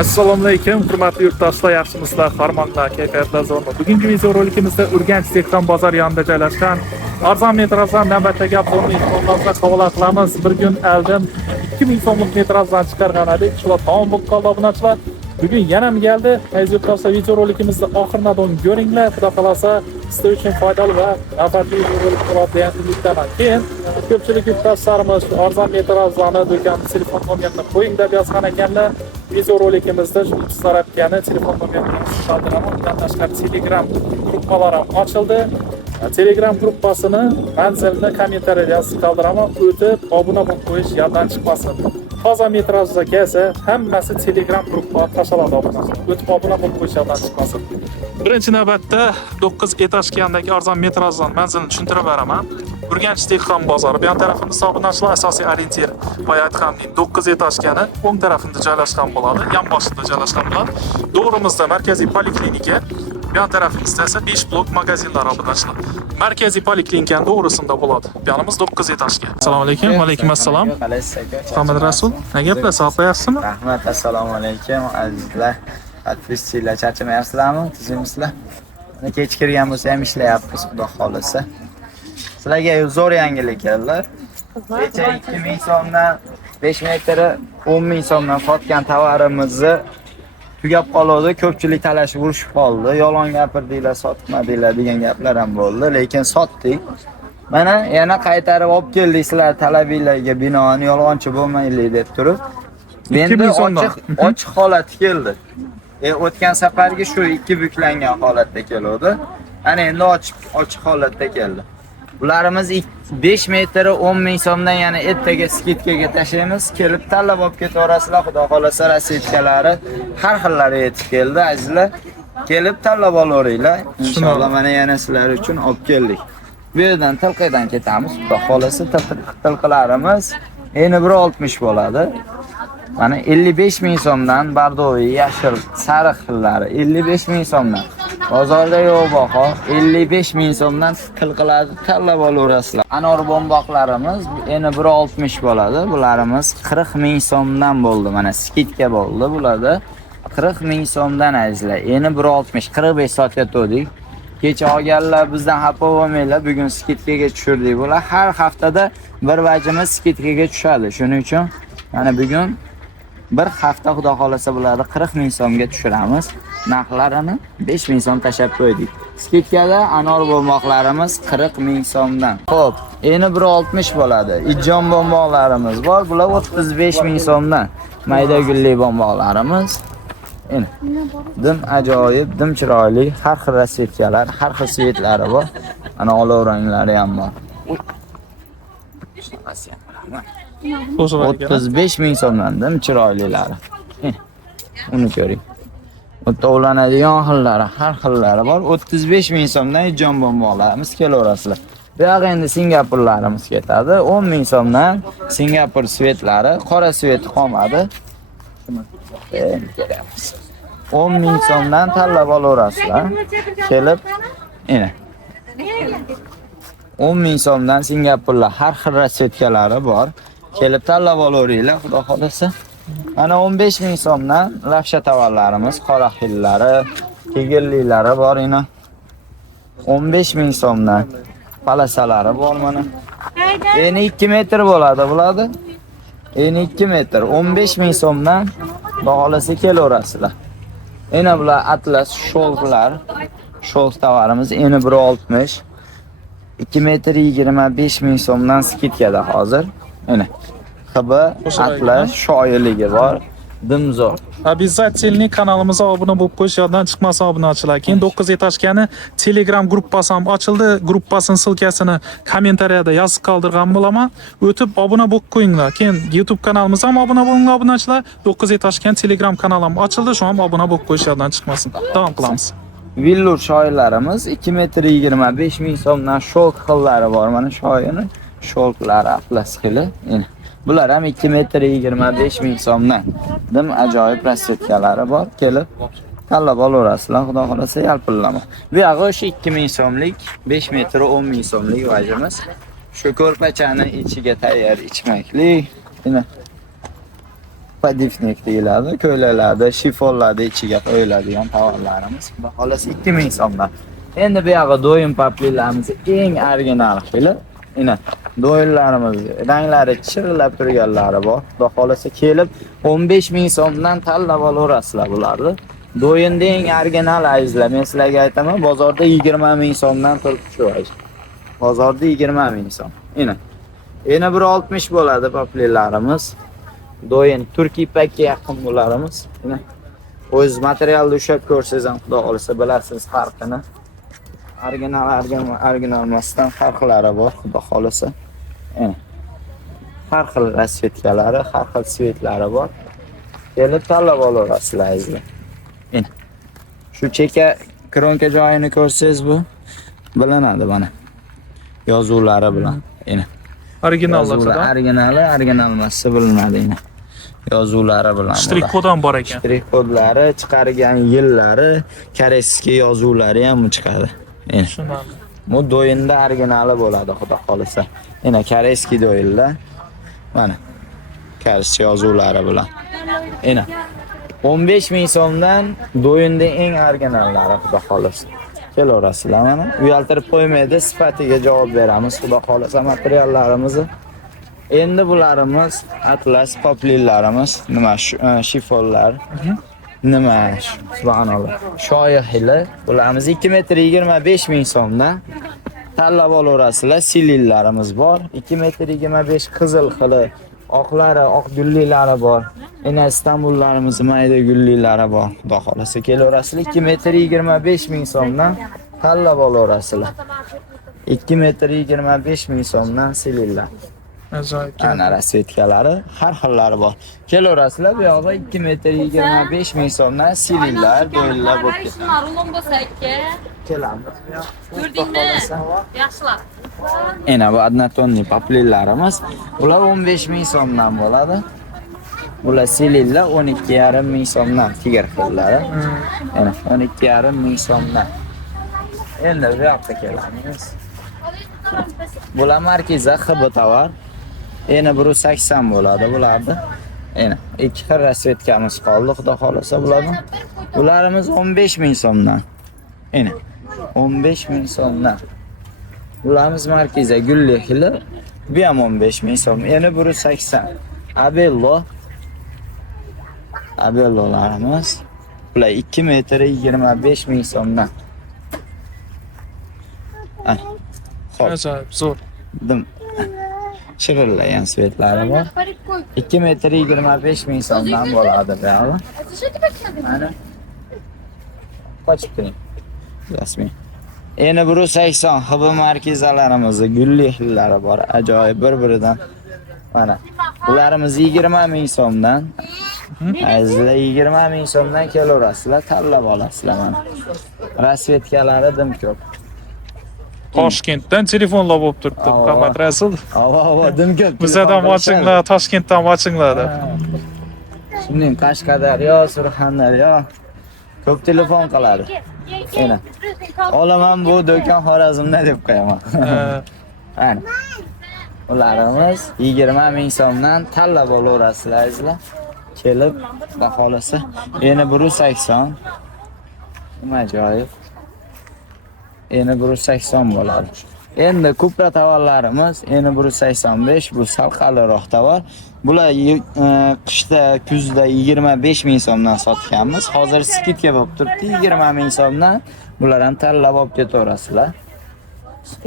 Assalomu alaykum, hurmatli yurtdoshlar, yaxshimisizlar, farmonlar, kayfiyatlar zo'rmi? Bugungi video rolikimizda Urganch Tehron bozor yonida joylashgan arzon metrajdan navbatdagi avtomobil mehmonlarga havola qilamiz. Bir kun oldin 2000 so'mlik metrajdan chiqargan edik. Shular tamom bo'lib qoldi obunachilar. Bugun yana keldi. Aziz yurtdoshlar, video rolikimizni oxiridan ko'ringlar. Xudo xolasa sizlar uchun foydali va navbatli rolik bo'ladi degan umiddaman. Keyin ko'pchilik yurtdoshlarimiz arzon metrajlarni do'kon telefon nomerini qo'ying deb yozgan ekanlar. Video rolikimizda shu so'rayotgani telefon nomerini qo'shildiraman. Undan tashqari Telegram gruppalar ham ochildi. Telegram gruppasini manzilni kommentariyada yozib qoldiraman. O'tib obuna bo'lib qo'yish yoddan chiqmasin. Toza metrajda kelsa, hammasi Telegram gruppaga tashlanadi obunachilar. O'tib obuna bo'lib qo'yish yoddan chiqmasin. Birinchi navbatda 9 etaj kiyandagi arzon metrajdan manzilni tushuntirib beraman. Urganch Tehron bozori. Bu tarafimizda obunachilar asosiy orientir boya aytganimdek 9 etaj kiyani o'ng tarafida joylashgan bo'ladi, yon boshida joylashgan bo'ladi. To'g'rimizda markaziy poliklinika, yon tarafimizda esa 5 blok magazinlar obunachilar. Markaziy poliklinikaning to'g'risida bo'ladi. Yonimiz 9 etajga. Assalomu alaykum. Va alaykum assalom. Muhammad Rasul. Nega gaplar saqlayapsizmi? Rahmat, assalomu alaykum azizlar. Podpischilar, charchamayapsizlarmi? Tuzimsizlar? Mana kech kirgan bo'lsa ham ishlayapmiz, xudo xolisa. Sizlarga zo'r yangilik keldi. Kecha 2000 so'mdan 5 metri 10 ming so'mdan sotgan tovarimizni tugab qoldi. Ko'pchilik talashib urishib qoldi. Yolg'on gapirdinglar, sotmadinglar degan gaplar ham bo'ldi, lekin sotdik. Mana yana qaytarib olib keldik sizlar talabinglarga binoan yolg'onchi bo'lmaylik deb turib. Endi ochiq holat keldi. O'tgan safargi shu 2 buklangan holatda keldi. Ana endi ochiq holatda keldi. Bularimiz 5 metri 10 ming so'mdan yana ertaga skidkaga tashlaymiz. Kelib tanlab olib ketaverasizlar, xudo xolasa rasitkalari har xillari yetib keldi azizlar. Kelib tanlab olaveringlar. Inshaalloh mana yana sizlar uchun olib keldik. Bu yerdan tilqidan ketamiz, xudo xolasa tilqilarimiz endi 160 bo'ladi. Mana 55 ming so'mdan bardoviy yashil sariq xillari 55 ming so'mdan. Bozorda yo'q baho 55 ming so'mdan tilqilarni tanlab olaverasizlar. Anor bomboqlarimiz endi 160 bo'ladi. Bularimiz 40 ming so'mdan bo'ldi. Mana skidka bo'ldi bularda. 40 ming so'mdan azizlar. Endi 160 45 soatga to'dik. Kecha olganlar bizdan xafa bo'lmanglar. Bugun skidkaga tushirdik. Bular har haftada bir vajimiz skidkaga tushadi. Shuning uchun mana bugun bir hafta xudo xolasa bularni 40 ming so'mga tushiramiz. Narxlarini 5 ming so'm tashab qo'ydik. Skidkada anor bo'lmoqlarimiz 40 ming so'mdan. Xo'p, endi 160 bo'ladi. Ijjon bomboqlarimiz bor. Bular 35 ming so'mdan. Mayda gulli bomboqlarimiz. Endi dim ajoyib, dim chiroyli, har xil rasitkalar, har xil svetlari bor. Ana olov ranglari ham bor. 35 ming so'mdan dim chiroylilari. Uni ko'ring. O'tovlanadigan xillari, har xillari bor. 35 ming so'mdan ijjon bomboqlarimiz kelaverasizlar. Bu yoq endi Singapurlarimiz ketadi. 10 ming so'mdan Singapur svetlari, qora sveti qolmadi. Endi kelamiz. 10 ming so'mdan tanlab olaverasizlar. Kelib, ena 10 ming so'mdan Singapurlar har xil rasvetkalari bor. Kelib tanlab olaveringlar, xudo xolasa. Ana 15 ming so'mdan lafsha tovarlarimiz, qora xillari, tegirlilari bor ina. 15 ming so'mdan palasalari bor mana. Endi 2 metr bo'ladi bulardi. Endi 2 metr 15 ming so'mdan baholasi kelaverasizlar. Ena bular atlas sholflar. Sholf tovarimiz endi 160. 2 metr 25 ming so'mdan skidkada hozir. Ena Xaba atlas shoirligi bor. Dimzor. Обязательно kanalimizga obuna bo'lib qo'yish yoddan chiqmasin obunachilar. Keyin 9 etajkani Telegram gruppasi ham ochildi. Gruppasining silkasini kommentariyada yozib qoldirgan bo'laman. O'tib obuna bo'lib qo'yinglar. Keyin YouTube kanalimizga ham obuna bo'linglar obunachilar. 9 etajkani Telegram kanali ham ochildi. Shu ham obuna bo'lib qo'yish yoddan chiqmasin. Davom qilamiz. Villur shoirlarimiz 2 metr 25 ming so'mdan shok xillari bor. Mana shoirni shoklari atlas xili. Bular ham 2 metr 25 ming so'mdan. Dim ajoyib rasitkalari bor. Kelib tanlab olaverasizlar, xudo xolasa yalpillama. Bu yog'i o'sha 2 ming so'mlik, 5 metr 10 ming so'mlik vajimiz. Shu ko'rpachani ichiga tayyor ichmaklik. Podifnik deyiladi. Ko'ylaklarda, shifonlarda ichiga qo'yiladigan tovarlarimiz. Xudo xolasa 2000 so'mdan. Endi bu yoqqa do'yim poplilarimiz eng original xili. Mana do'yinlarimiz ranglari chirillab turganlari bor. Xudo xolasa kelib 15 ming so'mdan tanlab olaverasizlar bularni. Do'yinda eng original azizlar. Men sizlarga aytaman, bozorda 20 ming so'mdan turibdi shu ayiz. Bozorda 20 ming so'm. Mana. Yana 160 bo'ladi poplilarimiz. Do'yin turkiy pakka yaqin bularimiz. Mana o'z materialni ushlab ko'rsangiz ham xudo xolasa bilasiz farqini. Original emasdan farqlari bor, xudo xolasa. Har xil rasvetkalari, har xil svetlari bor. Kelib tanlab olaverasizlar azizlar. Shu cheka kronka joyini ko'rsangiz bu bilinadi mana. Yozuvlari bilan. Originallardan. Original emas bilinadi. Yozuvlari bilan. Strik kod ham bor ekan. Strik kodlari, chiqargan yillari, koreyskiy yozuvlari ham chiqadi. Tushunarli. Bu do'yinda originali bo'ladi, xudo xolasa. Mana koreyskiy do'yinlar. Mana koreyskiy yozuvlari bilan. Mana 15 ming so'mdan do'yinda eng originallari, xudo xolasa. Kelaverasizlar mana. Uyaltirib qo'ymaydi, sifatiga javob beramiz, xudo xolasa materiallarimizni. Endi bularimiz atlas poplilarimiz, nima shifonlar. Nima subhanalloh. Shoyihli bularimiz 2 metr 25 ming so'mdan tanlab olaverasizlar. Silillarimiz bor. 2 metr 25 qizil xili, oqlari, oq gullilari bor. Ena Istanbullarimiz mayda gullilari bor. Xudo xolasa kelaverasizlar. 2 metr 25 ming so'mdan tanlab olaverasizlar. 2 metr 25 ming so'mdan silillar. Ajoyib. Ana rasvetkalari har xillari bor. Kelaverasizlar, bu yoqda 2 metr 25 ming so'mdan silillar, do'yinlar bo'lib ketadi. Ma'lum bo'lsa aka. Kelamiz bu yoqqa. Ko'rdingmi? Yaxshilab. Ena bu adnatonni poplilarimiz. Ular 15 ming so'mdan bo'ladi. Ular silillar 12,5 ming so'mdan tigir xillari. Ena 12,5 ming so'mdan. Endi bu yoqqa kelamiz. Bular markiza XB tovar. Ena 180 bo'ladi bularni. Ena ikki xil rasvetkamiz qoldi, xudo xolasa bulardan. Ularimiz 15 ming so'mdan. Ena 15 ming so'mdan. Ularimiz markiza gulli xili. Bu ham 15 ming so'm. Ena 180. Abellolarimiz. Bular 2 metr 25 ming so'mdan. Ajoyib, zo'r. Dim chirillagan svetlari bor. 2 metr 25 ming so'mdan bo'ladi bu. Mana qochib turing. Rasmiy. Endi 180 XB markizalarimiz, gulli xillari bor. Ajoyib bir-biridan. Mana ularimiz 20 ming so'mdan. Azizlar 20 ming so'mdan kelaverasizlar, tanlab olasizlar mana. Rasvetkalari dim ko'p. Toshkentdan telefonlar bo'lib turibdi. Muhammad Rasul. Dim ko'p. Bizdan ochinglar, Toshkentdan ochinglar. Shunday Qashqadaryo, Surxondaryo ko'p telefon qiladi. Mana. Olaman bu do'kon Xorazmda deb qo'yaman. Mana. Ularimiz 20 ming so'mdan tanlab olaverasizlar azizlar. Kelib baholasa yana 180. Ajoyib. Yana 180 bo'ladi. Endi Cupra tovarlarimiz yana 185, bu sal qaliroq tovar. Bular qishda, kuzda 25 ming so'mdan sotganmiz. Hozir skidga bo'lib turibdi, 20 ming so'mdan. Bular ham tanlab olib ketaverasizlar.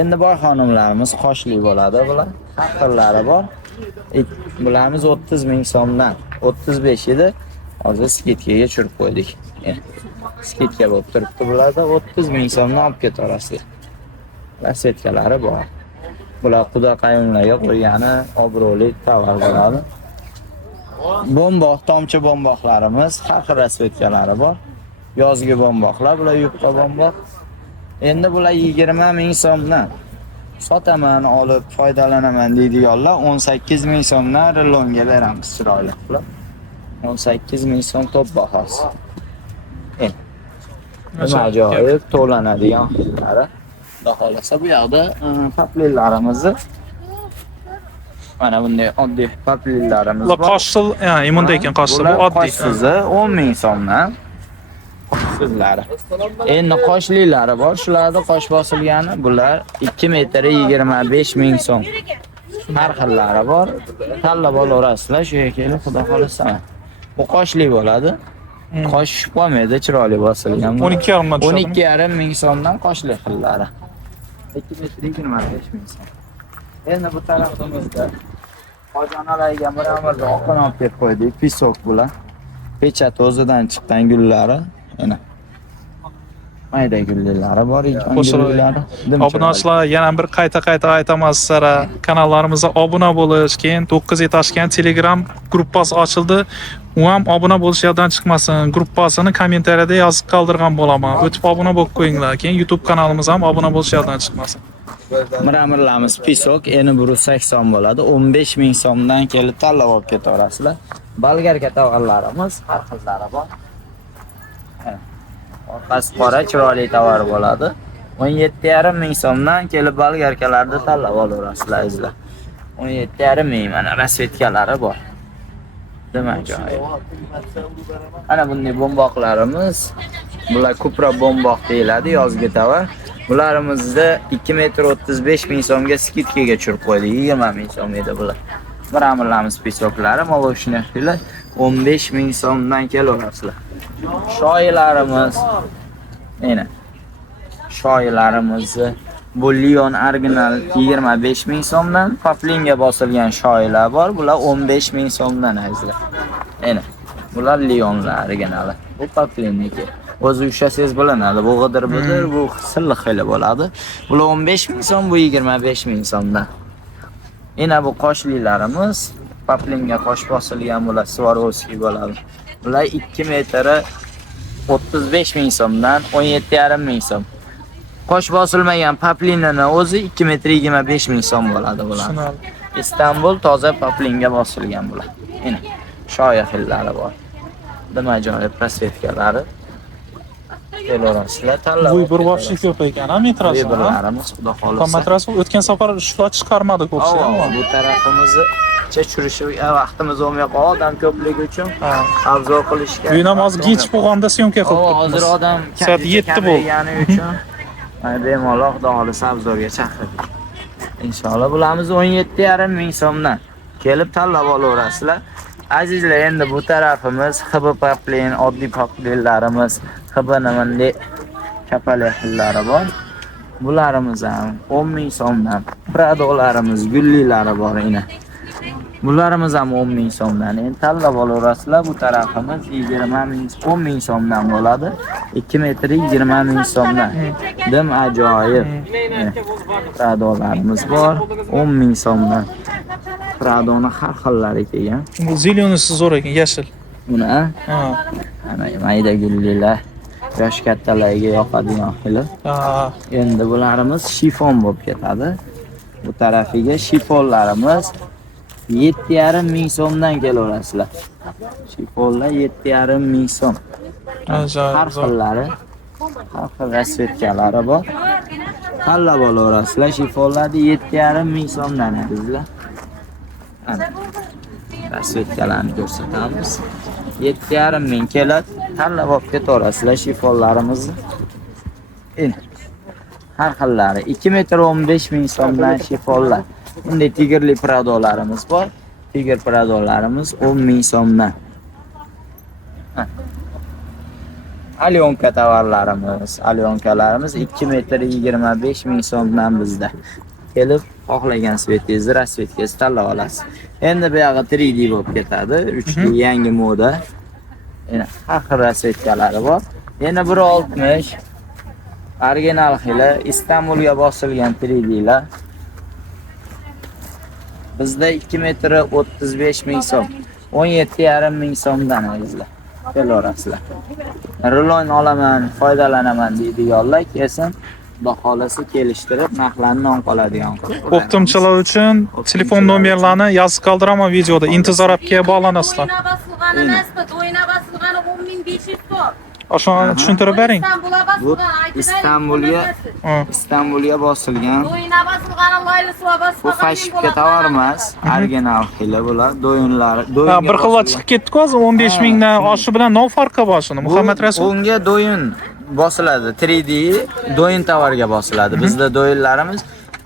Endi boy xonimlarimiz qoshli bo'ladi bular. Har xillari bor. Bularimiz 30 ming so'mdan 35 edi. Hozir skidga tushirib qo'ydik. Skidga bo'lib turibdi bularda 30 ming so'mdan olib ketaverasizlar. Rasvetkalari bor. Bular Xudo qayumlarga qo'ygani obro'li tovar bo'ladi. Bomboq, tomchi bomboqlarimiz, har xil rasvetkalari bor. Yozgi bomboqlar, bular yupqa bomboq. Endi bular 20 ming so'mdan sotaman, olib foydalanaman deydiganlar 18 ming so'mdan rulonga beramiz chiroyli qilib. 18 ming so'm top bahosi. Ajoyib to'lanadigan xillari. Xudo xolasa bu yoqda poplilarimizni Mana bunday oddiy paplillarimiz Bular bor. qoshsil, ya'ni imunda ekan qoshsil, bu Bular oddiy. qoshsizi 10 ming so'mdan. Qoshsizlari. Endi qoshlilari bor. Shularda qosh bosilgani bular 2 metr 25 ming so'm. Har xillari bor. Tanlab olasizlar, shu kelib xudo xolasa. Bu qoshli bo'ladi. Qosh qolmaydi, chiroyli bosilgan. 12,5 dan tushadi. 12,5 ming so'mdan qoshli xillari. 2 metr 25 ming so'm. Endi bu tarafimizda qo'jonalarga miramirda oqin olib kelib qo'ydik. Pisok bular. Pechat o'zidan chiqqan gullari. Mana. Mayda gullari bor, gullari. Obunachilar yana bir qayta aytamiz sizlarga. Kanallarimizga obuna bo'lish, keyin 9 etashgan Telegram gruppasi ochildi. U ham obuna bo'lish yoddan chiqmasin. Gruppasini kommentariyada yozib qoldirgan bo'laman. O'tib obuna bo'lib qo'yinglar. Keyin YouTube kanalimiz ham obuna bo'lish yoddan chiqmasin. Miramirlarimiz pisok, eni 180 bo'ladi. 15 ming so'mdan kelib tanlab olib ketaverasizlar. Bolgarka tovarlarimiz har xillari bor. Orqasi qora chiroyli tovar bo'ladi. 17,5 ming so'mdan kelib bolgarkalarni tanlab olaverasizlar sizlar. 17,5 ming mana rasvetkalari bor. Demak, joyi. Ana bunday bomboqlarimiz, bular ko'proq bomboq deyiladi, yozgi tovar. Bularimizni 2 metr 35 ming so'mga skidkaga tushirib qo'ydik. 20 ming so'm edi bular. Miramirlarimiz pisoklari, moloshnikilar 15 ming so'mdan kelaverasizlar. Shoyilarimiz, mana shoyilarimiz bu Lion original 25 ming so'mdan, paplinga bosilgan shoyilar bor. Bular 15 ming so'mdan azizlar. Mana bular Lionlar originali. Bu paplinniki. O'zi ushasangiz bilinadi. Bu g'idir-bidir, bu silliq xili bo'ladi. Bular 15 ming so'm, bu 25 ming so'mdan. Yana bu qoshlilarimiz, paplinga qosh bosilgan bular Swarovski bo'ladi. Bular 2 metr 35 ming so'mdan 17,5 ming so'm. Qosh bosilmagan paplinini o'zi 2 metr 25 ming so'm bo'ladi bular. Istanbul toza paplinga bosilgan bular. Mana shoya xillari bor. Nima joyi prasvetkalari. Kelarasizlar tanlab. Bu bir boshli ko'p ekan, metrasi. Birlarimiz xudo xolasa. Metrasi o'tgan safar shular chiqarmadik o'xshaydi. Bu tarafimizni chechurishga vaqtimiz bo'lmay qoldi, odam ko'pligi uchun obzor qilishga. Bu namoz kech bo'lganda syomka qilib Hozir odam soat 7 bo'ldi. Yani uchun bemalol xudo xolasa obzorga chaqirdik. Inshaalloh bularimiz 17,5 ming so'mdan kelib tanlab olaverasizlar. Azizlar, endi bu tarafimiz xib paplin, oddiy paplinlarimiz, xib nimanday kapalak xillari bor. Bularimiz ham 10 ming so'mdan. Pradolarimiz, gullilari bor ina. Bularimiz ham 10 ming so'mdan. Endi tanlab olaverasizlar. Bu tarafimiz 20 ming, 10 ming so'mdan bo'ladi. 2 metr 20 ming so'mdan. Dim ajoyib. Pradolarimiz bor, 10 ming so'mdan. Pradoni har xillari kelgan. Bu zelyonisi zo'r ekan, yashil. Buni, ana mayda gullilar, yosh kattalarga yoqadigan xili. Endi bularimiz shifon bo'lib ketadi. Bu tarafiga shifonlarimiz 7,5 ming so'mdan kelaverasizlar. Shifonlar 7,5 ming so'm. Har xillari, har xil rasvetkalari bor. Tanlab olaverasizlar. Shifonlarni 7,5 ming so'mdan azizlar. Rasvetkalarni ko'rsatamiz. 7,5 ming keladi. Tanlab olib ketaverasizlar shifonlarimizni. Har xillari 2 metr 15 ming so'mdan shifonlar. Bunday tigerli pradolarimiz bor. Tiger pradolarimiz 10 ming so'mdan. Alyonka tovarlarimiz, alyonkalarimiz 2 metr 25 ming so'mdan bizda. Kelib xohlagan svetingizni, rasvetkangizni tanlab olasiz. Endi bu yog'i 3D bo'lib ketadi. 3D yangi moda. Har xil rasvetkalari bor. Yana 160 original xili Istanbulga bosilgan 3D'lar. Bizda 2 metr 35 ming so'm, 17,5 ming so'mdan azizlar. Kelaverasizlar. Rulon olaman, foydalanaman deydiganlar kelsin, xudo xolasa kelishtirib narxlarni non qoladigan qilib. O'qituvchilar uchun telefon nomerlarini yozib qoldiraman videoda. Intizor appga bog'lanasizlar. O'yna bosilgani 10,500 so'm. Oshuni tushuntirib bering. İstanbul'a Bu basılgan. İstanbulga bosilgan. Do'yina basılgan, loylisi va basılgan. Bu fashikka tovar emas, original xili bular. Do'yinlar, Ha, bir xilvat chiqib ketdi-ku hozir 15 mingdan oshi bilan nima farqi bor shuni? Muhammad Rasul. Unga do'yin bosiladi, 3D do'yin tovarga bosiladi. Bizda do'yinlarimiz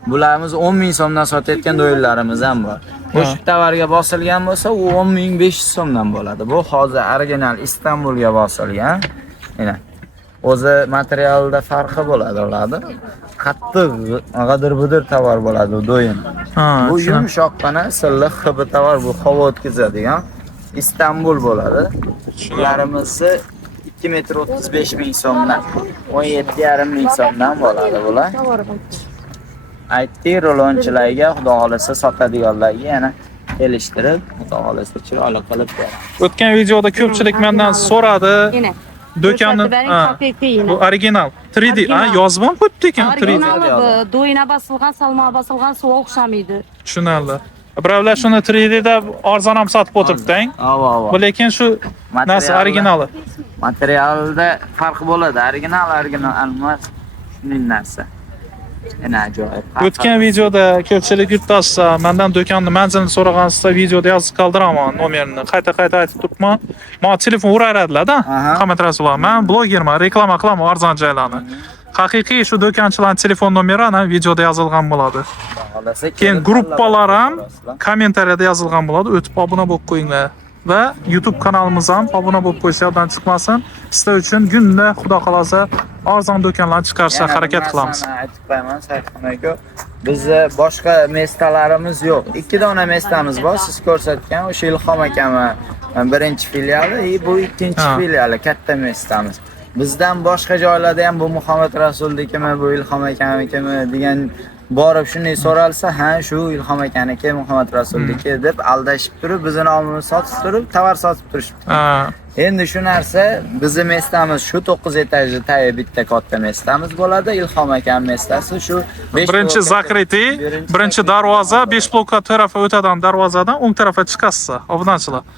bularimiz 10 ming so'mdan sotayotgan do'yinlarimiz ham bor. O'sha tovarga bosilgan bo'lsa, u 10.500 so'mdan bo'ladi. Bu hozir original Istanbulga bosilgan. Mana o'zi materialda farqi bo'ladi ularda. Qattiq, g'adir-budir tovar bo'ladi do'yin. Ha, Bu tushundim. yumshoqqina silliq hibbi tovar, bu havo o'tkazadigan Istanbul bo'ladi. Ularimizni 2 metr 35 ming so'mdan, 17,5 ming so'mdan bo'ladi bular. Aytdik rolonchilarga, xudo xolasa sotadiganlarga yana kelishtirib, xudo xolasa chiroyli qilib beramiz. O'tgan videoda ko'pchilik mendan so'radi. Yine. Do'konni Bering haqiqiy yine. bu original 3D, ha, yozib ham qo'yibdi ekan 3D. Originali bu. Do'yina basılgan, salma basılgan suv o'xshamaydi. Tushunarli. Birovlar shuni 3D'da arzon ham sotib o'tiribdi-ang. Avo. Bu lekin shu narsa originali. Materialda farq bo'ladi. Original emas. Shuning narsa. Yana ajoyib. O'tgan videoda ko'pchilik yurtdoshlar mendan do'konni manzilini so'raganingizda videoda yozib qoldiraman nomerini. Qayta aytib turibman. Menga telefon uraradilar-da. Aha. Muhammad Rasululloh, men blogerman, reklama qilaman arzon joylarni. Haqiqiy shu do'konchilarning telefon nomeri ana videoda yozilgan bo'ladi. Xolasa Keyin gruppalar ham kommentariyada yozilgan bo'ladi. O'tib obuna bo'lib qo'yinglar. Va YouTube kanalimiz ham obuna bo'lib qo'yishlardan chiqmasin. Sizlar uchun kunda xudo xolasa arzon do'konlarni chiqarishga harakat qilamiz. Aytib qo'yaman, Sayxonaga. Bizda boshqa mestalarimiz yo'q. 2 dona mestamiz bor. Siz ko'rsatgan o'sha Ilhom akami birinchi filiali, bu ikkinchi Ha. filiali, katta mestamiz. Bizdan boshqa joylarda ham bu Muhammad Rasulnikimi, bu Ilhom akanikimi degan borib shunday so'ralsa, ha, shu Ilhom akaniki, Muhammad Rasulniki deb aldashib turib, bizning nomimizni sotib turib, tovar sotib turishibdi. Ha, Endi shu narsa bizning mestamiz shu 9 etajli taya bitta katta mestamiz bo'ladi. Ilhom akam mestasi shu 5 birinchi zakriti, birinchi darvoza 5 blokka tarafa o'tadigan darvozadan o'ng tarafga chiqasiz. Obunachilar.